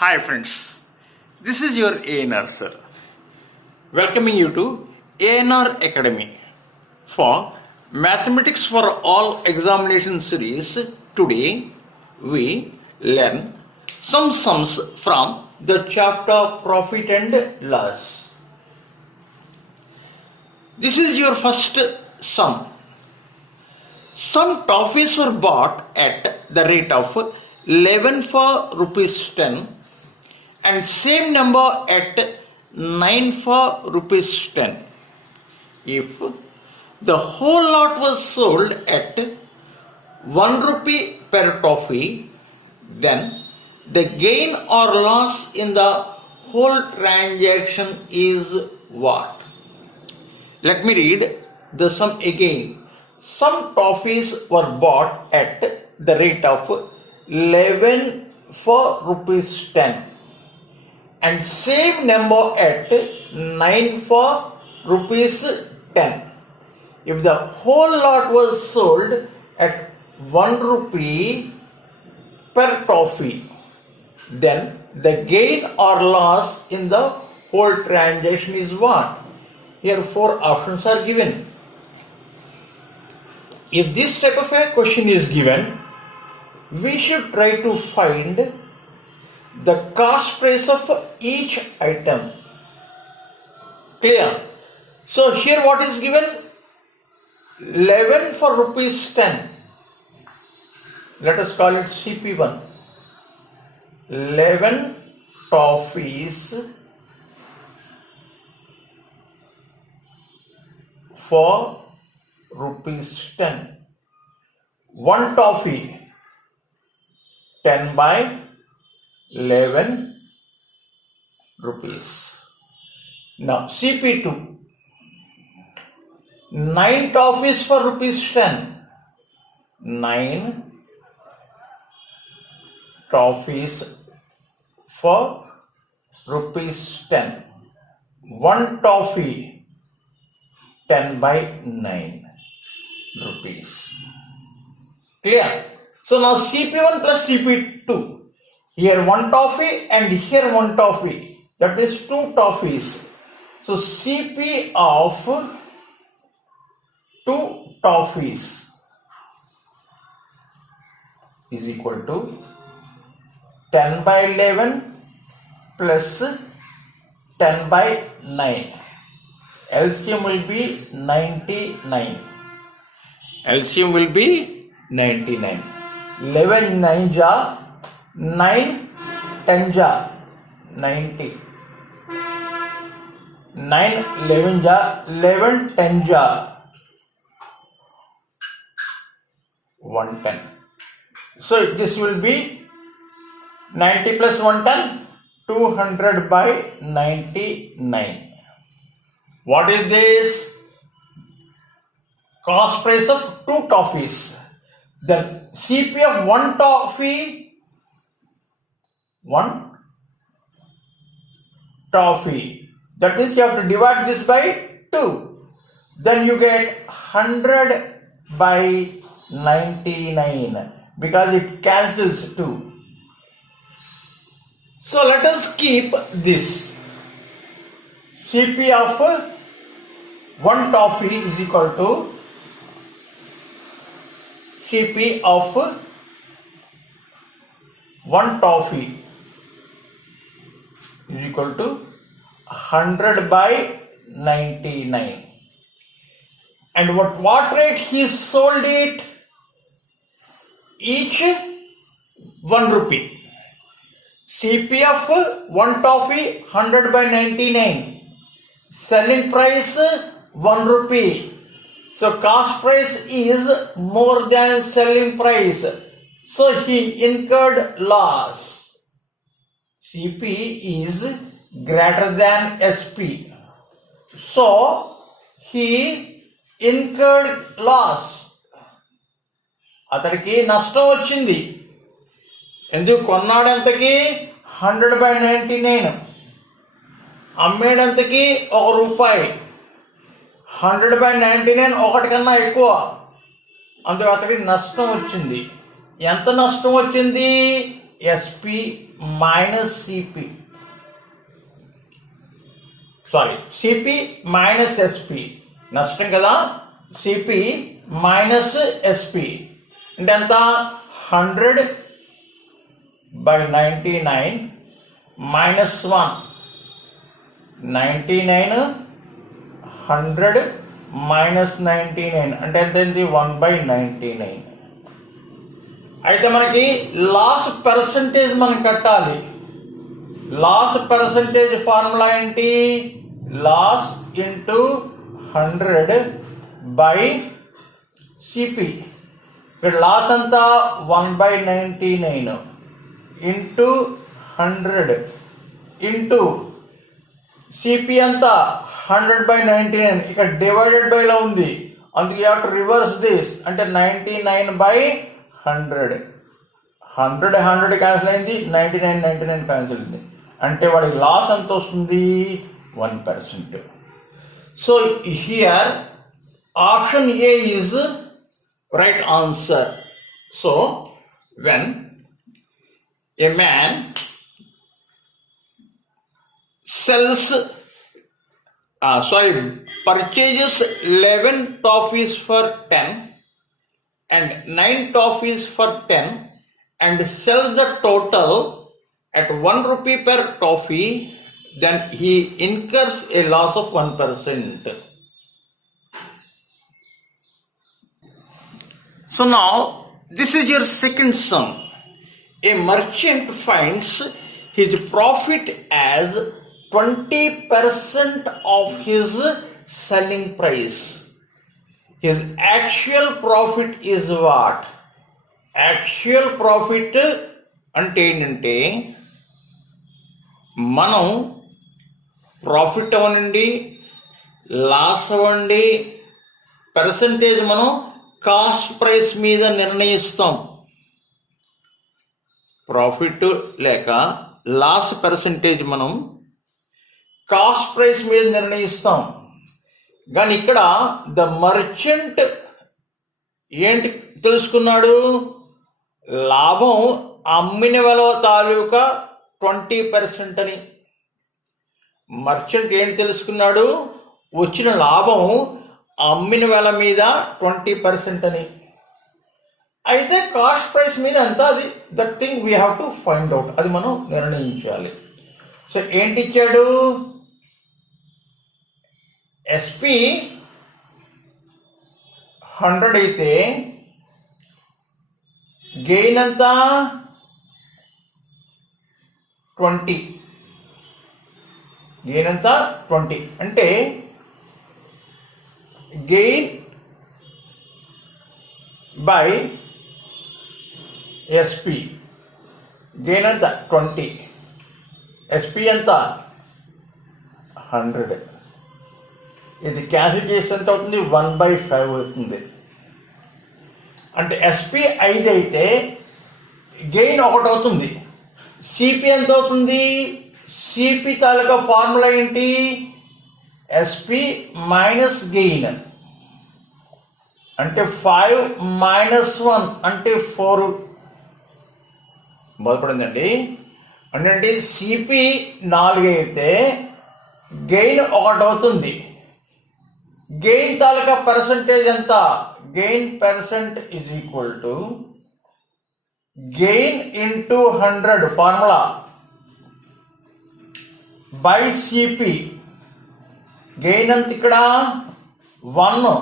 Hi friends, this is your ANR sir, welcoming you to ANR Academy for Mathematics for All examination series. Today we learn some sums from the chapter Profit and Loss. This is your first sum. Some toffees were bought at the rate of 11 for rupees 10 and same number at 9 for rupees 10. If the whole lot was sold at 1 rupee per toffee, then the gain or loss in the whole transaction is what? Let me read the sum again. Some toffees were bought at the rate of 11 for rupees 10 and same number at 9 for rupees 10. If the whole lot was sold at 1 rupee per toffee, then the gain or loss in the whole transaction is what? Here 4 options are given. If this type of a question is given, we should try to find the cost price of each item. Clear? So here what is given? 11 for rupees 10. Let us call it CP1. 11 toffees for rupees 10. One toffee 10 by 11 rupees. Now CP2, 9 toffees for rupees 10. 9 toffees for rupees 10. One toffee 10 by 9 rupees. Clear? So now CP1 plus CP2. Here one toffee and here one toffee. That is 2 toffees. So CP of 2 toffees is equal to 10 by 11 plus 10 by 9. LCM will be 99. LCM will be 99. 11 9 ja, 9 10 ja, 90. 9 11 ja, 11 10 ja, 110. So this will be 90 plus 110, 200 by 99. What is this? Cost price of 2 toffees. The CP of 1 toffee, 1 toffee. That is, you have to divide this by 2. Then you get 100 by 99 because it cancels 2. So let us keep this. CP of 1 toffee is equal to CP of 1 toffee is equal to 100 by 99. And what rate he sold it? Each 1 rupee. CP of 1 toffee 100 by 99. Selling price 1 rupee. So cost price is more than selling price. So he incurred loss. CP is greater than SP. So he incurred loss. అతడికి నష్టం వచ్చింది. ఎందుకు కొన్నాడంతకి 100 by 99. అమ్మేడంతకి 1 రూపాయి. 100 by 99 ఒకటి కన్నా ఎక్కువ. అందుకు అతడికి నష్టం వచ్చింది. ఎంత నష్టం వచ్చింది? SP minus CP. Sorry, CP minus SP నష్టం కదా. సిపి మైనస్ ఎస్పి అంటే ఎంత? 100/99 minus 1. 99, 100 minus 99 అంటే ఎంత అయింది? 1/99. అయితే మనకి లాస్ పర్సంటేజ్ మనం కట్టాలి. లాస్ పర్సంటేజ్ ఫార్ములా ఏంటి? Loss into 100/CP. ఇక్కడ లాస్ అంతా 1/99 ఇంటూ 100 ఇంటూ సిపి అంతా 100/99. ఇక్కడ డివైడెడ్ బైలో ఉంది, అందుకే you have to reverse this. అంటే 99/100. 100 క్యాన్సిల్ అయింది, 99 క్యాన్సిల్ అయింది. అంటే వాడి లాస్ ఎంత వస్తుంది? 1%. So here option A is right answer. So when a man purchases 11 toffees for 10 and 9 toffees for 10 and sells the total at 1 rupee per toffee, then he incurs a loss of 1%. So now this is your second sum. A merchant finds his profit as 20% of his selling price. His actual profit is what? Actual profit అంటే ఏంటంటే, మనం ప్రాఫిట్ అవ్వనండి, లాస్ అవ్వండి, పర్సంటేజ్ మనం cost price మీద నిర్ణయిస్తాం. ప్రాఫిట్ లేక loss percentage మనం కాస్ట్ ప్రైస్ మీద నిర్ణయిస్తాం. కానీ ఇక్కడ ద మర్చెంట్ ఏంటి తెలుసుకున్నాడు? లాభం అమ్మిన విలువ తాలూకా 20% అని. మర్చెంట్ ఏంటి తెలుసుకున్నాడు? వచ్చిన లాభం అమ్మిన విల మీద 20% అని. అయితే కాస్ట్ ప్రైస్ మీద ఎంత? అది that thing we have to find out. అది మనం నిర్ణయించాలి. సో ఏంటి ఇచ్చాడు? ఎస్పి 100 అయితే గెయిన్ ఎంత? 20. గెయిన్ ఎంత? 20. అంటే గెయిన్ బై ఎస్పి. గెయిన్ ఎంత? 20. ఎస్పి ఎంత? 100. ఇది క్యాన్సిల్ చేసి ఎంత అవుతుంది? 1/5 అవుతుంది. అంటే ఎస్పి 5 అయితే గెయిన్ 1 అవుతుంది. సిపి ఎంత అవుతుంది? సిపి తాలూకా ఫార్ములా ఏంటి? ఎస్పి మైనస్ గెయిన్ అంటే 5 - 1 అంటే 4. బాధపడిందండి. అంటే సిపి 4 అయితే గెయిన్ 1 అవుతుంది. గెయిన్ తాలూకా పర్సంటేజ్ ఎంత? Gain percent is equal to gain into 100 formula by CP. Gain అంత ఇక్కడ 1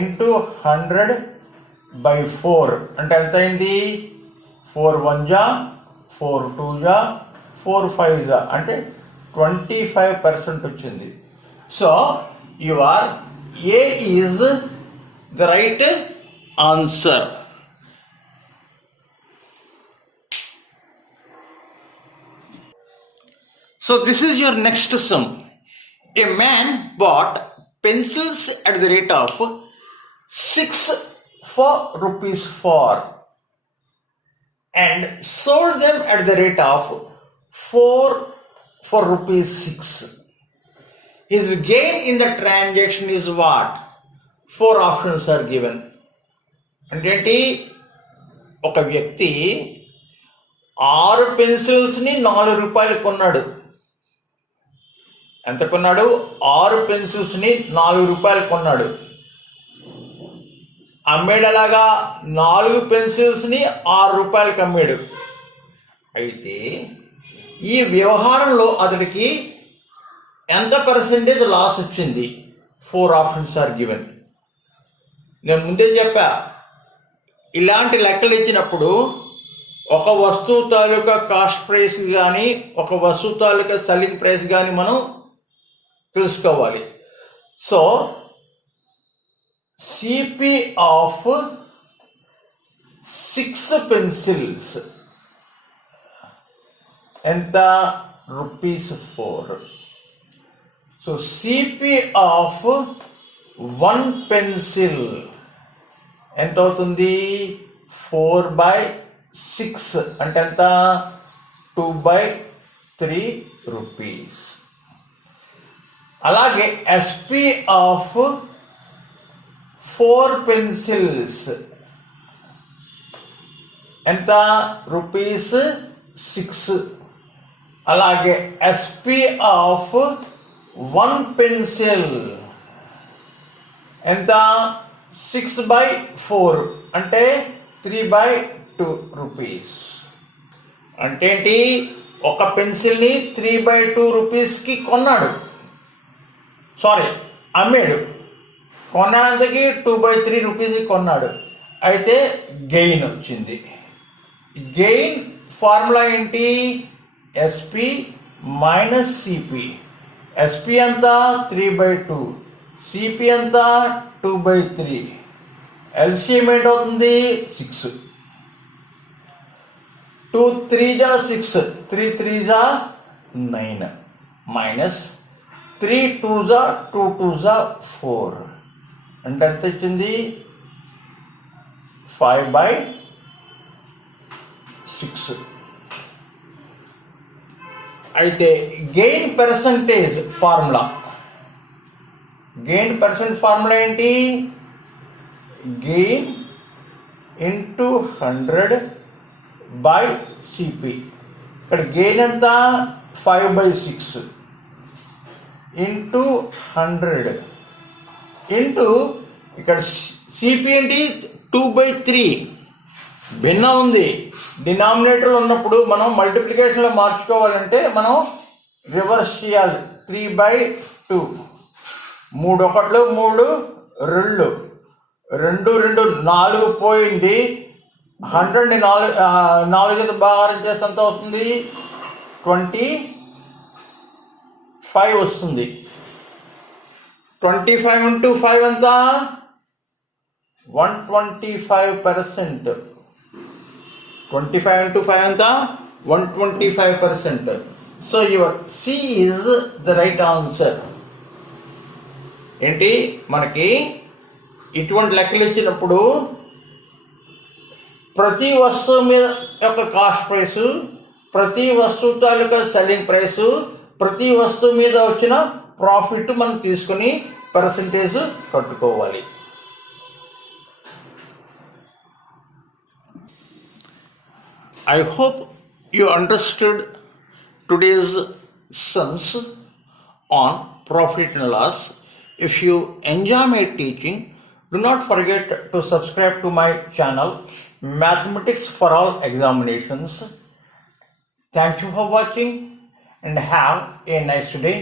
ఇంటూ 100/4 అంటే ఎంత అయింది? 4 1 జా, 4 2 జా, 4 5 జా అంటే 25% వచ్చింది. So your A is the right answer. So this is your next sum. A man bought pencils at the rate of 6 for rupees 4 and sold them at the rate of 4 for rupees 6. His gain in the transaction is what? 4 options are given. అంటే ఒక వ్యక్తి 6 పెన్సిల్స్ని 4 రూపాయలు కొన్నాడు. ఎంత కొన్నాడు? 6 పెన్సిల్స్ని 4 రూపాయలు కొన్నాడు. అమ్మాడు అలాగా 4 పెన్సిల్స్ని 6 రూపాయలకి అమ్మాడు. అయితే ఈ వ్యవహారంలో అతడికి ఎంత పర్సెంటేజ్ లాస్ వచ్చింది? 4 ఆప్షన్స్ ఆర్ గివెన్. నేను ముందే చెప్పా, ఇలాంటి లెక్కలు ఇచ్చినప్పుడు ఒక వస్తువు తాలూకా కాస్ట్ ప్రైస్ కానీ ఒక వస్తువు తాలూకా సెల్లింగ్ ప్రైస్ కానీ మనం తెలుసుకోవాలి. సో సిపి ఆఫ్ 6 పెన్సిల్స్ ఎంత? ₹4. సో సిపి ఆఫ్ 1 పెన్సిల్ ఎంత అవుతుంది? 4/6 అంటే ఎంత? 2/3 రూపీస్. అలాగే ఎస్పి ఆఫ్ 4 పెన్సిల్స్ ఎంత? ₹6. అలాగే ఎస్పి ఆఫ్ 1 పెన్సిల్ ఎంత? 6/4 అంటే 3/2 రూపీస్. అంటే ఏంటి? ఒక పెన్సిల్ని 3/2 రూపీస్కి కొన్నాడు, అమ్మాడు. కొన్నంతకి 2/3 రూపీస్కి కొన్నాడు. అయితే గెయిన్ వచ్చింది. గెయిన్ ఫార్ములా ఏంటి? SP minus CP. ఎస్పి ఎంత? 3/2. సిపి ఎంత? 2/3. ఎల్సిఎం ఏంటవుతుంది? 6. 2 3 6, 3 3 9 మైనస్ 3 2 2 2 4 అంటే ఎంత వచ్చింది? 5/6. అయితే గెయిన్ పర్సంటేజ్ ఫార్ములా ఏంటి? గెయిన్ ఇంటూ 100/సిపి. ఇక్కడ గెయిన్ ఎంత? 5/6 ఇంటూ 100 ఇంటూ ఇక్కడ సిపి ఏంటి? 2/3. భిన్నం ఉంది. డినామినేటర్లో ఉన్నప్పుడు మనం మల్టిప్లికేషన్లో మార్చుకోవాలంటే మనం రివర్స్ చేయాలి. 3/2. 3 1 3 2 2 2 4 పోయింది. 100ని 4 చేత భాగం చేస్తే ఎంత వస్తుంది? 25 వస్తుంది. 25 ఇంటూ 5 ఎంత? 125%. 25 into 5 ఎంత? 125%. So your C is the right answer. ఏంటి? మనకి ఇటువంటి లెక్కలు ఇచ్చినప్పుడు ప్రతి వస్తువు మీద యొక్క కాస్ట్ ప్రైసు, ప్రతి వస్తువు తాలూకా సెల్లింగ్ ప్రైసు, ప్రతి వస్తువు మీద వచ్చిన ప్రాఫిట్ మనం తీసుకుని పర్సంటేజ్ కట్టుకోవాలి. I hope you understood today's sums on profit and loss. If you enjoy my teaching, do not forget to subscribe to my channel, Mathematics for All Examinations. Thank you for watching and have a nice day.